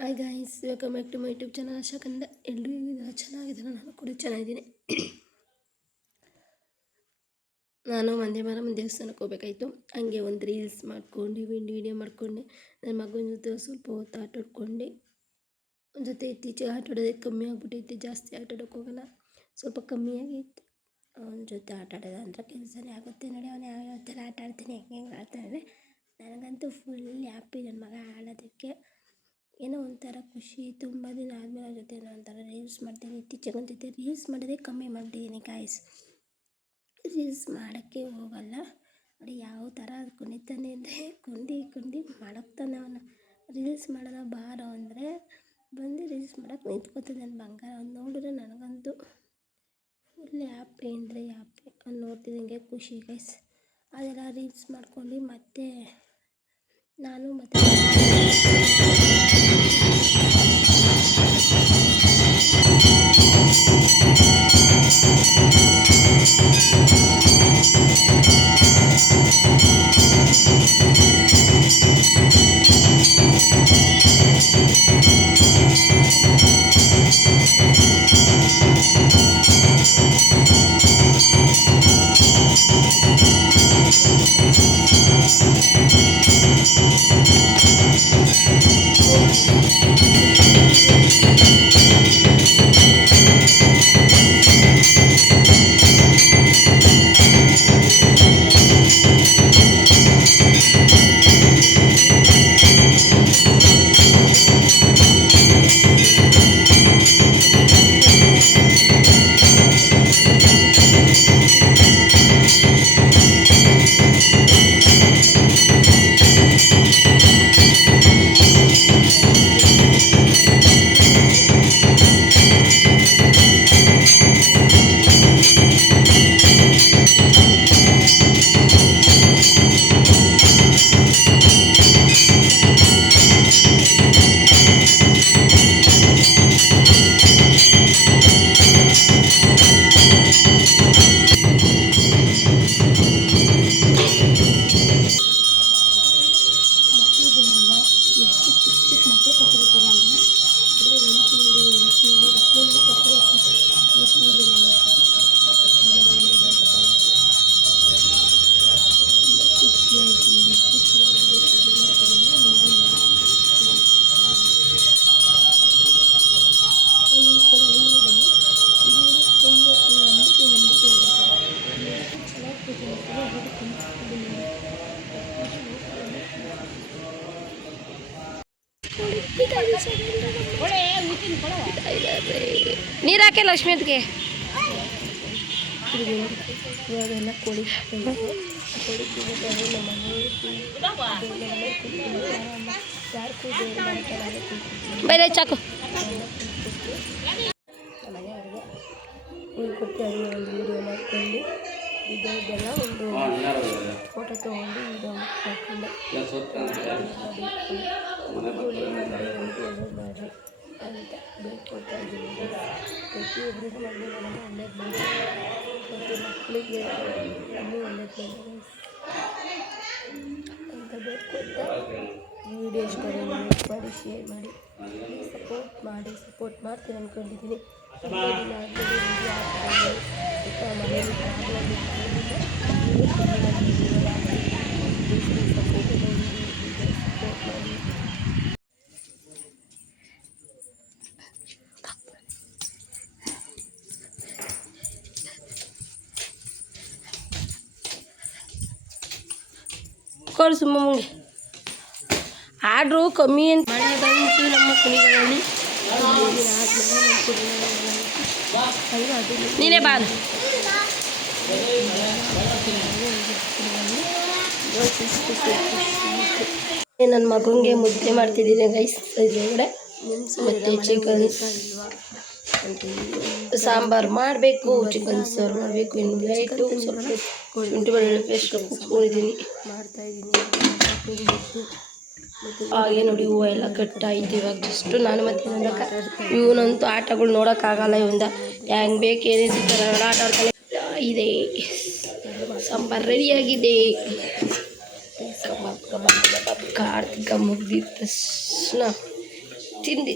Hi guys, welcome back to my YouTube channel Asha Kanda. ಎಲ್ಲರೂ ಹೇಗಿದ್ದಾರೆ? ಚೆನ್ನಾಗಿದ್ದಾರೆ. ನಾನು ಕೂಡ ಚೆನ್ನಾಗಿದ್ದೀನಿ. ನಾನು ಒಂದೇ ದೇವಸ್ಥಾನಕ್ಕೆ ಹೋಗ್ಬೇಕಾಯ್ತು. ಹಂಗೆ ಒಂದು ರೀಲ್ಸ್ ಮಾಡ್ಕೊಂಡು ವಿಡಿಯೋ ಮಾಡ್ಕೊಂಡೆ. ನನ್ನ ಮಗನ ಜೊತೆ ಸ್ವಲ್ಪ ಹೊತ್ತು ಆಟ ಆಡ್ಕೊಂಡು ಜೊತೆ ಇತ್ತೀಚೆಗೆ ಆಟ ಆಡೋದೇ ಕಮ್ಮಿ ಆಗ್ಬಿಟ್ಟೈತೆ. ಜಾಸ್ತಿ ಆಟ ಆಡೋಕ್ಕೆ ಹೋಗಲ್ಲ, ಸ್ವಲ್ಪ ಕಮ್ಮಿ ಆಗೈತೆ. ಅವನ ಜೊತೆ ಆಟ ಆಡೋದು ಅಂದರೆ ಕೆಲಸನೇ ಆಗುತ್ತೆ ನೋಡಿ. ಅವನು ಯಾವ ಥರ ಆಟ ಆಡ್ತೀನಿ, ಹೆಂಗೆ ಆಡ್ತಾನೆ. ನನಗಂತೂ ಫುಲ್ ಹ್ಯಾಪಿ ನನ್ನ ಮಗ ಆಡೋದಕ್ಕೆ. ಏನೋ ಒಂಥರ ಖುಷಿ. ತುಂಬ ದಿನ ಆದಮೇಲೆ ಜೊತೆ ನಾನು ಒಂಥರ ರೀಲ್ಸ್ ಮಾಡ್ತೀನಿ. ಇತ್ತೀಚೆಗೆ ಒಂದು ಜೊತೆ ರೀಲ್ಸ್ ಮಾಡೋದೇ ಕಮ್ಮಿ ಮಾಡಿಬಿಟ್ಟಿದ್ದೀನಿ ಗಾಯ್ಸ್. ರೀಲ್ಸ್ ಮಾಡೋಕ್ಕೆ ಹೋಗಲ್ಲ ನೋಡಿ. ಯಾವ ಥರ ಅದು ಕುಣಿತಾನೆ ಅಂದರೆ ಕುಂಡಿ ಮಾಡಕ್ತಾನೆ ಅವನು. ರೀಲ್ಸ್ ಮಾಡೋಣ ಬಾರೋ ಅಂದರೆ ಬಂದು ರೀಲ್ಸ್ ಮಾಡೋಕ್ಕೆ ನಿಂತ್ಕೋತಾನೆ ನನ್ನ ಬಂಗಾರ. ಅವ್ನು ನೋಡಿದ್ರೆ ನನಗಂತೂ ಫುಲ್ ಹ್ಯಾಪಿ ಅಂದರೆ ಹ್ಯಾಪಿ. ಅವ್ನು ನೋಡ್ತಿದ್ದಂಗೆ ಖುಷಿ ಗೈಸ್. ಅದೆಲ್ಲ ರೀಲ್ಸ್ ಮಾಡ್ಕೊಂಡು ಮತ್ತೆ ನಾನು ಮತ್ತೆ ನೀರು ಹಾಕೆ ಲಕ್ಷ್ಮೀದ್ಗೆ ಇವಾಗೆಲ್ಲ ಕೋಳಿ ಬೈರ ಚಾಕು ನನಗೆ ಅವ್ರಿಗೆ ಕೊಟ್ಟು ಒಂದು ವೀಡಿಯೋ ಮಾಡ್ಕೊಂಡು ಇದೆಲ್ಲ ಒಂದು ಫೋಟೋ ತೊಗೊಂಡು ವೀಡಿಯೋ ಮಾಡ್ಕೊಂಡು ಮಾಡಿರಿ ಅಂತ ಬೇಡ್ಕೊಳ್ತಾ ಇದ್ದೀನಿ. ಪ್ರತಿಯೊಬ್ಬರಿಗೂ ಒಳ್ಳೆಯದು ಮಾಡಿ, ಮತ್ತು ಮಕ್ಕಳಿಗೆ ಇನ್ನೂ ಒಳ್ಳೇದು ಅಂತ ಬೇಡ್ಕೊಳ್ತಾ ಈ ವಿಡಿಯೋ ಇಷ್ಟ ಲೈಕ್ ಮಾಡಿ, ಶೇರ್ ಮಾಡಿ, ಸಪೋರ್ಟ್ ಮಾಡ್ತೀನಿ ಅಂದ್ಕೊಂಡಿದ್ದೀನಿ. ಕೊಡು ಸುಮ್ಮನೆ ಆರ್ಡ್ರು ಕಮ್ಮಿ ಅಂತ ಮಳೆ ಬಂತು ನಮ್ಮ ಕುಣಿಗಳಲ್ಲಿ. ನೀನೇ ಬಾ ನನ್ನ ಮಗನಿಗೆ ಮುದ್ದೆ ಮಾಡ್ತಿದ್ದೀನಿ ಗೈಸ್. ಇದ್ರೊಳಗಡೆ ಮತ್ತು ಚಿಕನ್ ಸಾಂಬಾರು ಮಾಡಬೇಕು, ಚಿಕನ್ ಸಾರು ಮಾಡಬೇಕು. ಇನ್ನು ಲೈಟು ಸ್ವಲ್ಪ ಶುಂಠಿ ಬೆಳ್ಳುಳ್ಳಿ ಪೇಸ್ಟ್ ಕುಚ್ಕೊಂಡಿದ್ದೀನಿ ಹಾಗೆ ನೋಡಿ. ಹೂವು ಎಲ್ಲ ಕಟ್ಟಾಯಿತು ಇವಾಗ ಜಸ್ಟು. ನಾನು ಮತ್ತೆ ಇವನಂತೂ ಆಟಗಳು ನೋಡೋಕ್ಕಾಗಲ್ಲ. ಇವಂದ ಹೆಂಗೆ ಬೇಕು ಏನೇ ಸಿಗ್ತಾರೆ ಆಟ ಆಡ್ತಾನೆ ಇದೆ. ಸಾಂಬಾರು ರೆಡಿಯಾಗಿದೆ. ಕಾರ್ತಿಕ ಮುಗ್ದಿದ ತಕ್ಷಣ ತಿಂದು